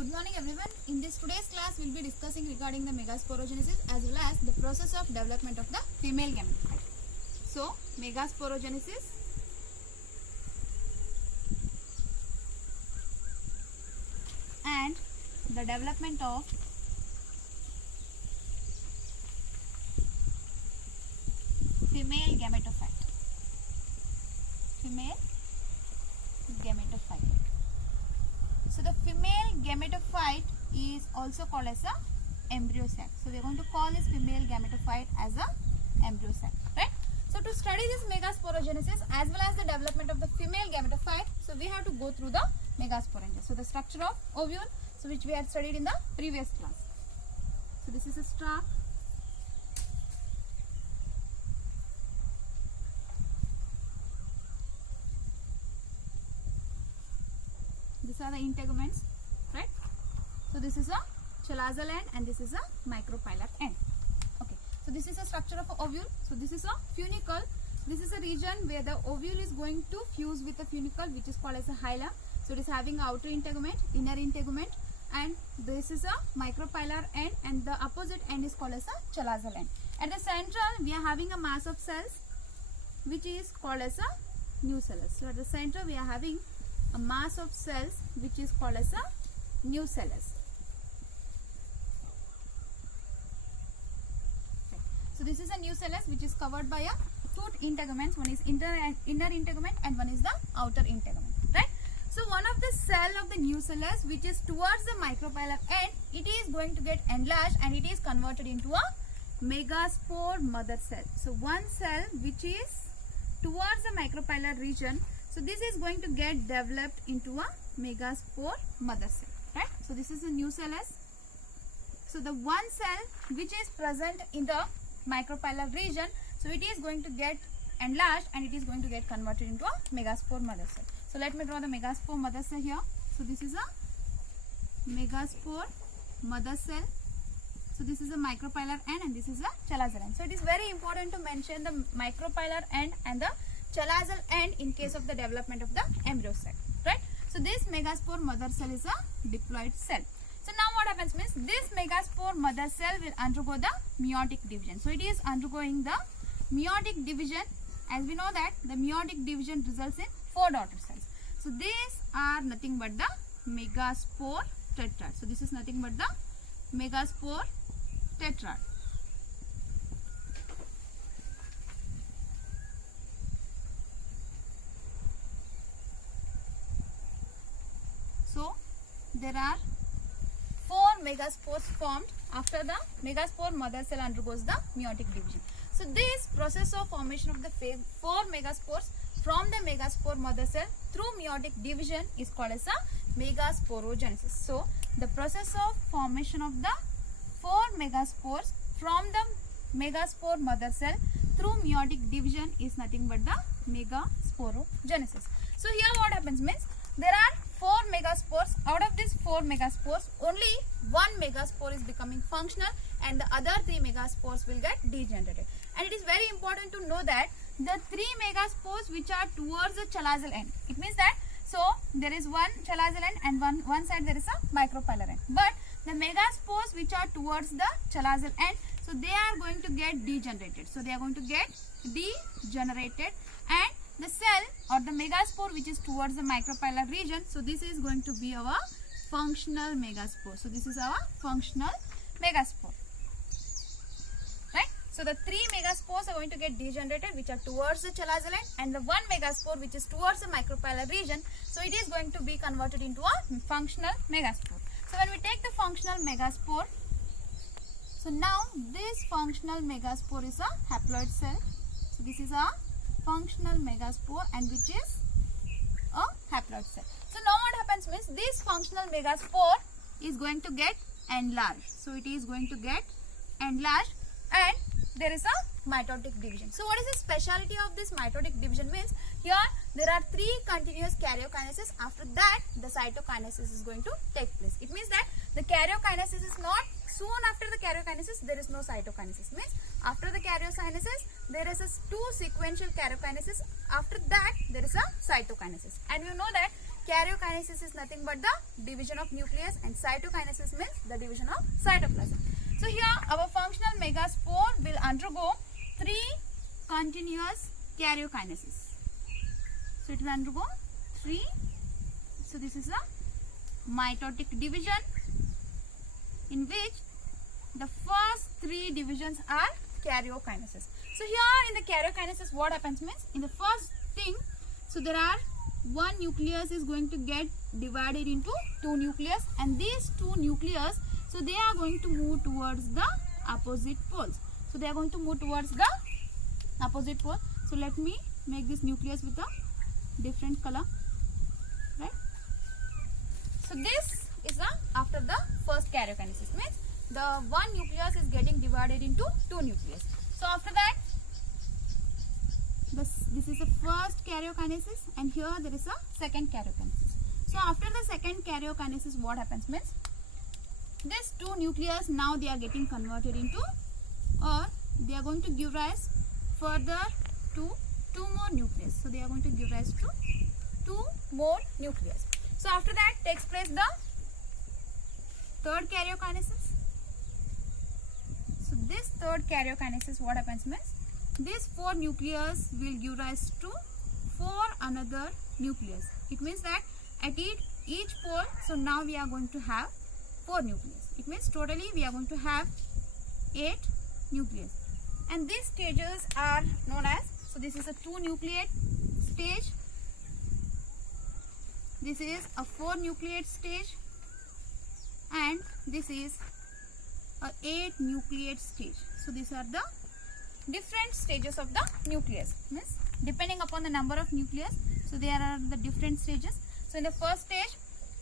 Good morning everyone. In this today's class we will be discussing regarding the megasporogenesis as well as the process of development of the female gametophyte. So megasporogenesis and the development of female gametophyte. Female gametophyte. So the female gametophyte is also called as a embryo sac. So we are going to call this female gametophyte as a embryo sac, right? So to study this megasporogenesis as well as the development of the female gametophyte, so we have to go through the megasporogenesis. So the structure of ovule, so which we had studied in the previous class. So this is a stalk. These are the integuments, right? So this is a chalazal end and this is a micropylar end. Okay. So this is a structure of a ovule. So this is a funicle. This is a region where the ovule is going to fuse with the funicle, which is called as a hilum. So it is having outer integument, inner integument, and this is a micropylar end, and the opposite end is called as a chalazal end. At the central, we are having a mass of cells, which is called as a nucellus. So at the center, we are having a mass of cells which is called as a nucellus. Okay. So this is a nucellus which is covered by a two integuments. One is inner integument and one is the outer integument, right? So one of the cell of the nucellus which is towards the micropylar end, it is going to get enlarged and it is converted into a megaspore mother cell. So one cell which is towards the micropylar region, so this is going to get developed into a megaspore mother cell, right? So this is a nucellus. So the one cell which is present in the micropylar region, so it is going to get enlarged and it is going to get converted into a megaspore mother cell. So let me draw the megaspore mother cell here. So this is a megaspore mother cell. So this is a micropylar end and this is a chalazal end. So it is very important to mention the micropylar end and the chalazal end in case of the development of the embryo sac, right? So this megaspore mother cell is a diploid cell. So now what happens means this megaspore mother cell will undergo the meiotic division. So it is undergoing the meiotic division. As we know that the meiotic division results in 4 daughter cells. So these are nothing but the megaspore tetrad. So this is nothing but the megaspore tetrad. So there are 4 megaspores formed after the megaspore mother cell undergoes the meiotic division. So this process of formation of the 4 megaspores from the megaspore mother cell through meiotic division is called as a megasporogenesis. So the process of formation of the 4 megaspores from the megaspore mother cell through meiotic division is nothing but the megasporogenesis. So here what happens means there are 4 megaspores. Out of these 4 megaspores, only 1 megaspore is becoming functional and the other 3 megaspores will get degenerated. And it is very important to know that the 3 megaspores which are towards the chalazal end, it means that so there is one chalazal end and one side there is a micropylar end. But the megaspores which are towards the chalazal end, so they are going to get degenerated. So they are going to get degenerated, and the cell or the megaspore which is towards the micropylar region, so this is going to be our functional megaspore. So this is our functional megaspore, right? So the 3 megaspores are going to get degenerated which are towards the chalazal end, and the 1 megaspore which is towards the micropylar region, so it is going to be converted into a functional megaspore. So when we take the functional megaspore, so now this functional megaspore is a haploid cell. So this is a functional megaspore and which is a haploid cell. So now what happens means this functional megaspore is going to get enlarged. So it is going to get enlarged and there is a mitotic division. So what is the speciality of this mitotic division means here there are 3 continuous karyokinesis. After that the cytokinesis is going to take place. It means that the karyokinesis is not soon after the karyokinesis there is no cytokinesis. Means after the karyokinesis there is a 2 sequential karyokinesis. After that there is a cytokinesis. And you know that karyokinesis is nothing but the division of nucleus, and cytokinesis means the division of cytoplasm. So here our functional megaspore will undergo 3 continuous karyokinesis. So it will undergo 3. So this is a mitotic division in which the first 3 divisions are karyokinesis. So here in the karyokinesis, what happens means, in the first thing, so there are one nucleus is going to get divided into 2 nucleus, and these 2 nucleus, so they are going to move towards the opposite poles. So they are going to move towards the opposite pole. So let me make this nucleus with a different color, right? So this is after the first karyokinesis, means the one nucleus is getting divided into 2 nucleus. So after that, this is the first karyokinesis, and here there is a second karyokinesis. So after the second karyokinesis, what happens means, these 2 nucleus now they are getting converted into, or they are going to give rise further to 2 more nucleus. So they are going to give rise to 2 more nucleus. So after that takes place the third karyokinesis. So this third karyokinesis, what happens means, these 4 nucleus will give rise to 4 another nucleus. It means that at each pole, so now we are going to have 4 nucleus. It means totally we are going to have 8 nucleus. And these stages are known as, so this is a 2 nucleate stage, this is a 4 nucleate stage, and this is a 8 nucleate stage. So these are the different stages of the nucleus, means depending upon the number of nucleus, so there are the different stages. So in the first stage,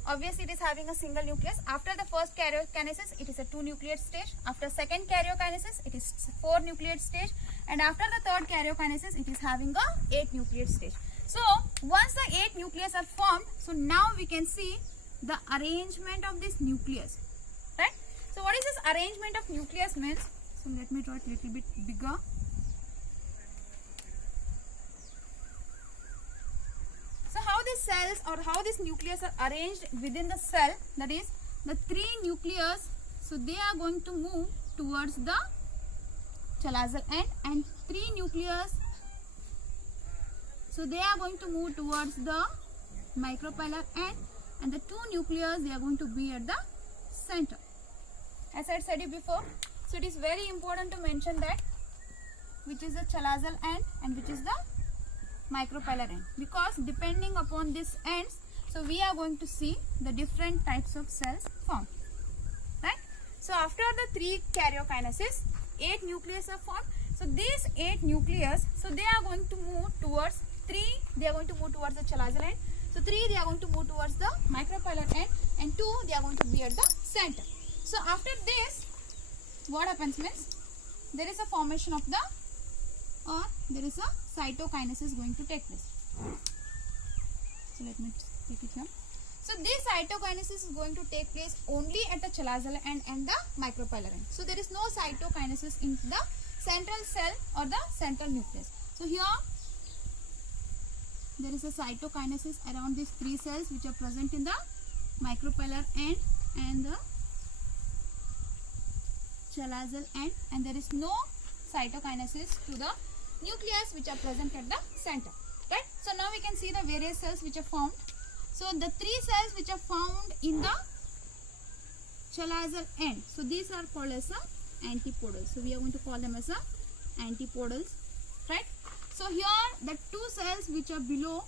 obviously it is having a single nucleus. After the first karyokinesis, it is a 2 nucleate stage. After second karyokinesis, it is 4 nucleate stage, and after the third karyokinesis, it is having a 8 nucleate stage. So once the 8 nucleus are formed, so now we can see the arrangement of this nucleus, right? So what is this arrangement of nucleus means? So let me draw it a little bit bigger. So how these cells or how this nucleus are arranged within the cell, that is the 3 nucleus, so they are going to move towards the chalazal end, and 3 nucleus, so they are going to move towards the micropylar end, and the 2 nucleus they are going to be at the center. As I said it before, so it is very important to mention that which is the chalazal end and which is the micropylar end, because depending upon these ends, so we are going to see the different types of cells formed, right? So after the 3 karyokinesis, 8 nucleus are formed. So these 8 nucleus, so they are going to move towards 3, they are going to move towards the chalazal end. So 3 they are going to move towards the micropylar end, and 2 they are going to be at the center. So after this, what happens means, there is a formation of the, or there is a cytokinesis going to take place. So let me take it here. So this cytokinesis is going to take place only at the chalazal end and the micropylar end. So there is no cytokinesis in the central cell or the central nucleus. So here there is a cytokinesis around these 3 cells which are present in the micropylar end and the chalazal end, and there is no cytokinesis to the nucleus which are present at the center, right? So now we can see the various cells which are formed. So the 3 cells which are found in the chalazal end, so these are called as antipodals. So we are going to call them as antipodals, right? So here the 2 cells which are below,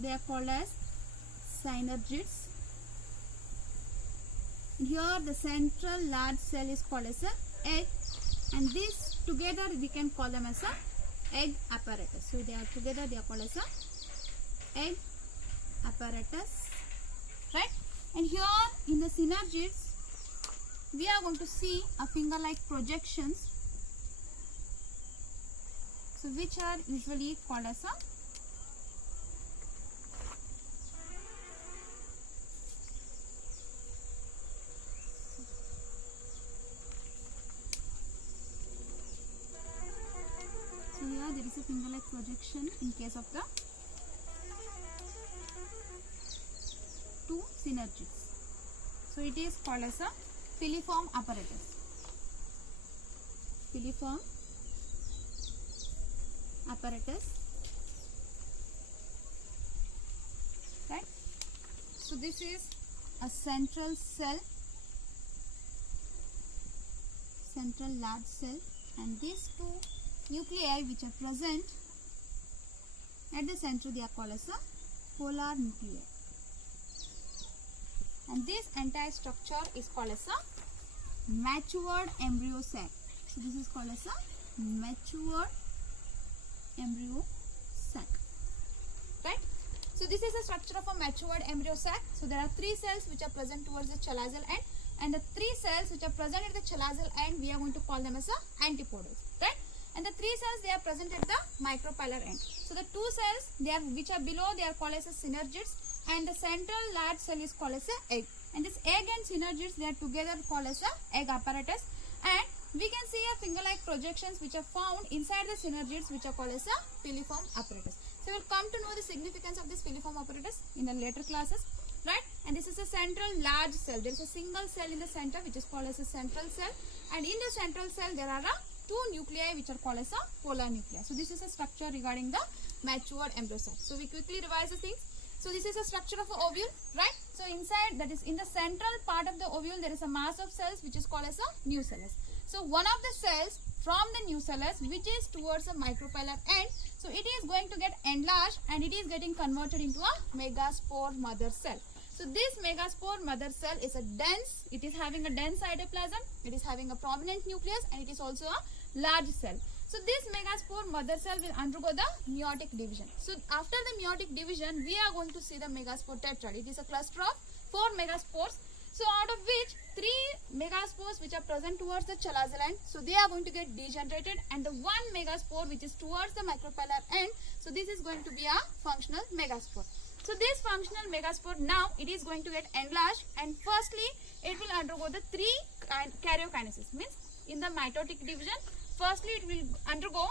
they are called as synergids. Here the central large cell is called as egg, and these together we can call them as egg apparatus. So they are together, they are called as egg apparatus, right? And here in the synergids, we are going to see a finger-like projections, so which are usually called as there is a finger-like projection in case of the two synergids. So it is called as a filiform apparatus. Filiform apparatus, right? So this is a central cell, central large cell, and these two nuclei which are present at the center, they are called as a polar nuclei, and this entire structure is called as a matured embryo sac. So this is called as a matured embryo sac, right? So this is the structure of a matured embryo sac. So there are three cells which are present towards the chalazal end, and the three cells which are present at the chalazal end, we are going to call them as a antipodals, right? And the three cells, they are present at the micropylar end. So the two cells, they are which are below, they are called as a synergids, and the central large cell is called as a egg. And this egg and synergids, they are together called as a egg apparatus. And we can see a finger-like projections which are found inside the synergids, which are called as a filiform apparatus. So we will come to know the significance of this filiform apparatus in the later classes, right? And this is a central large cell. There is a single cell in the center which is called as a central cell, and in the central cell there are two nuclei which are called as a polar nuclei. So this is a structure regarding the matured embryo sac. So we quickly revise the things. So this is a structure of an ovule, right? So inside, that is in the central part of the ovule, there is a mass of cells which is called as a nucellus. So one of the cells from the nucellus which is towards the micropylar end, so it is going to get enlarged and it is getting converted into a megaspore mother cell. So this megaspore mother cell is a dense, it is having a dense cytoplasm, it is having a prominent nucleus, and it is also a large cell. So this megaspore mother cell will undergo the meiotic division. So after the meiotic division, we are going to see the megaspore tetrad. It is a cluster of 4 megaspores. So out of which 3 megaspores which are present towards the chalazal end, so they are going to get degenerated, and the 1 megaspore which is towards the micropylar end, so this is going to be a functional megaspore. So this functional megaspore, now it is going to get enlarged, and firstly it will undergo the 3 karyokinesis. Means in the mitotic division, firstly it will undergo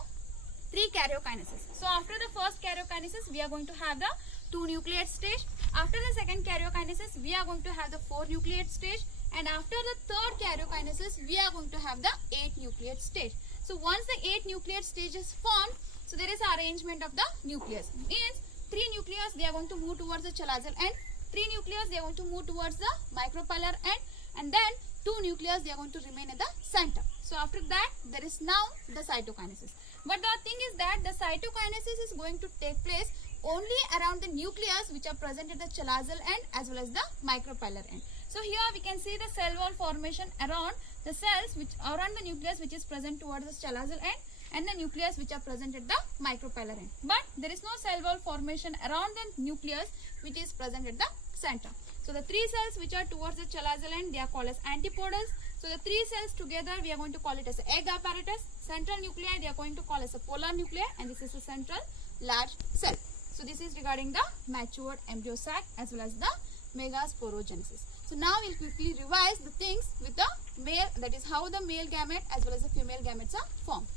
3 karyokinesis. So after the first karyokinesis, we are going to have the 2 nucleate stage. After the second karyokinesis, we are going to have the 4 nucleate stage, and after the third karyokinesis, we are going to have the 8 nucleate stage. So once the 8 nucleate stage is formed, so there is arrangement of the nucleus. Means 3 nucleus, they are going to move towards the chalazal end, 3 nucleus, they are going to move towards the micropylar end, and then 2 nucleus, they are going to remain at the center. So after that, there is now the cytokinesis. But the thing is that the cytokinesis is going to take place only around the nucleus which are present at the chalazal end as well as the micropylar end. So here we can see the cell wall formation around the cells which around the nucleus which is present towards the chalazal end, and the nucleus which are present at the micropylar end. But there is no cell wall formation around the nucleus which is present at the center. So the 3 cells which are towards the chalazal end, they are called as antipodals. So the 3 cells together, we are going to call it as egg apparatus. Central nuclei, they are going to call as a polar nuclei, and this is a central large cell. So this is regarding the matured embryo sac as well as the megasporogenesis. So now we'll quickly revise the things with the male, that is how the male gamete as well as the female gametes are formed.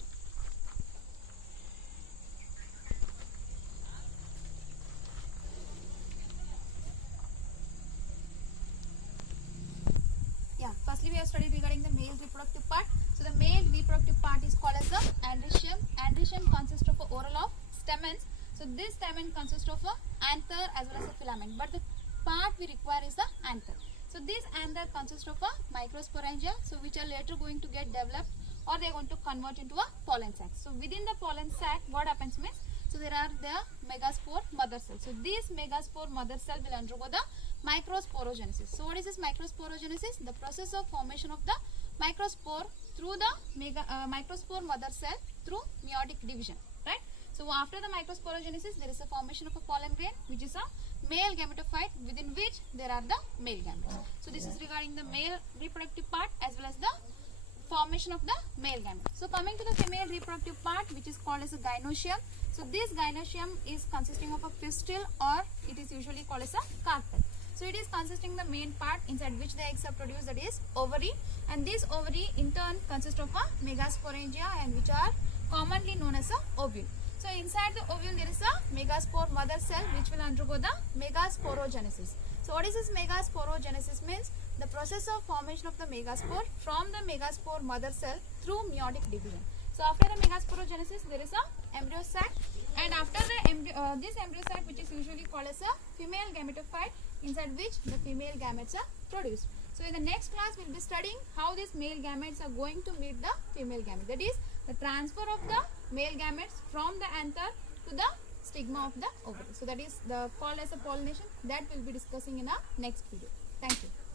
Firstly, we have studied regarding the male reproductive part. So the male reproductive part is called as the androecium. Androecium consists of a whorl of stamens. So this stamen consists of a anther as well as a filament. But the part we require is the anther. So this anther consists of a microsporangia, so which are later going to get developed, or they are going to convert into a pollen sac. So within the pollen sac, what happens means, so there are the megaspore mother cell. So this megaspore mother cell will undergo the microsporogenesis. So what is this microsporogenesis? The process of formation of the microspore through the microspore mother cell through meiotic division, right? So after the microsporogenesis, there is a formation of a pollen grain which is a male gametophyte, within which there are the male gametes. So this is regarding the male reproductive part as well as the formation of the male gamete. So coming to the female reproductive part, which is called as a gynoecium. So this gynoecium is consisting of a pistil, or it is usually called as a carpel. So it is consisting the main part inside which the eggs are produced, that is ovary, and this ovary in turn consists of a megasporangia, and which are commonly known as a ovule. So inside the ovule there is a megaspore mother cell which will undergo the megasporogenesis. So what is this megasporogenesis means? The process of formation of the megaspore from the megaspore mother cell through meiotic division. So after the megasporogenesis, there is a embryo sac, and after the this embryo sac, which is usually called as a female gametophyte, inside which the female gametes are produced. So in the next class, we will be studying how these male gametes are going to meet the female gamete. That is the transfer of the male gametes from the anther to the stigma of the ovary. So that is the called as a pollination, that we will be discussing in our next video. Thank you.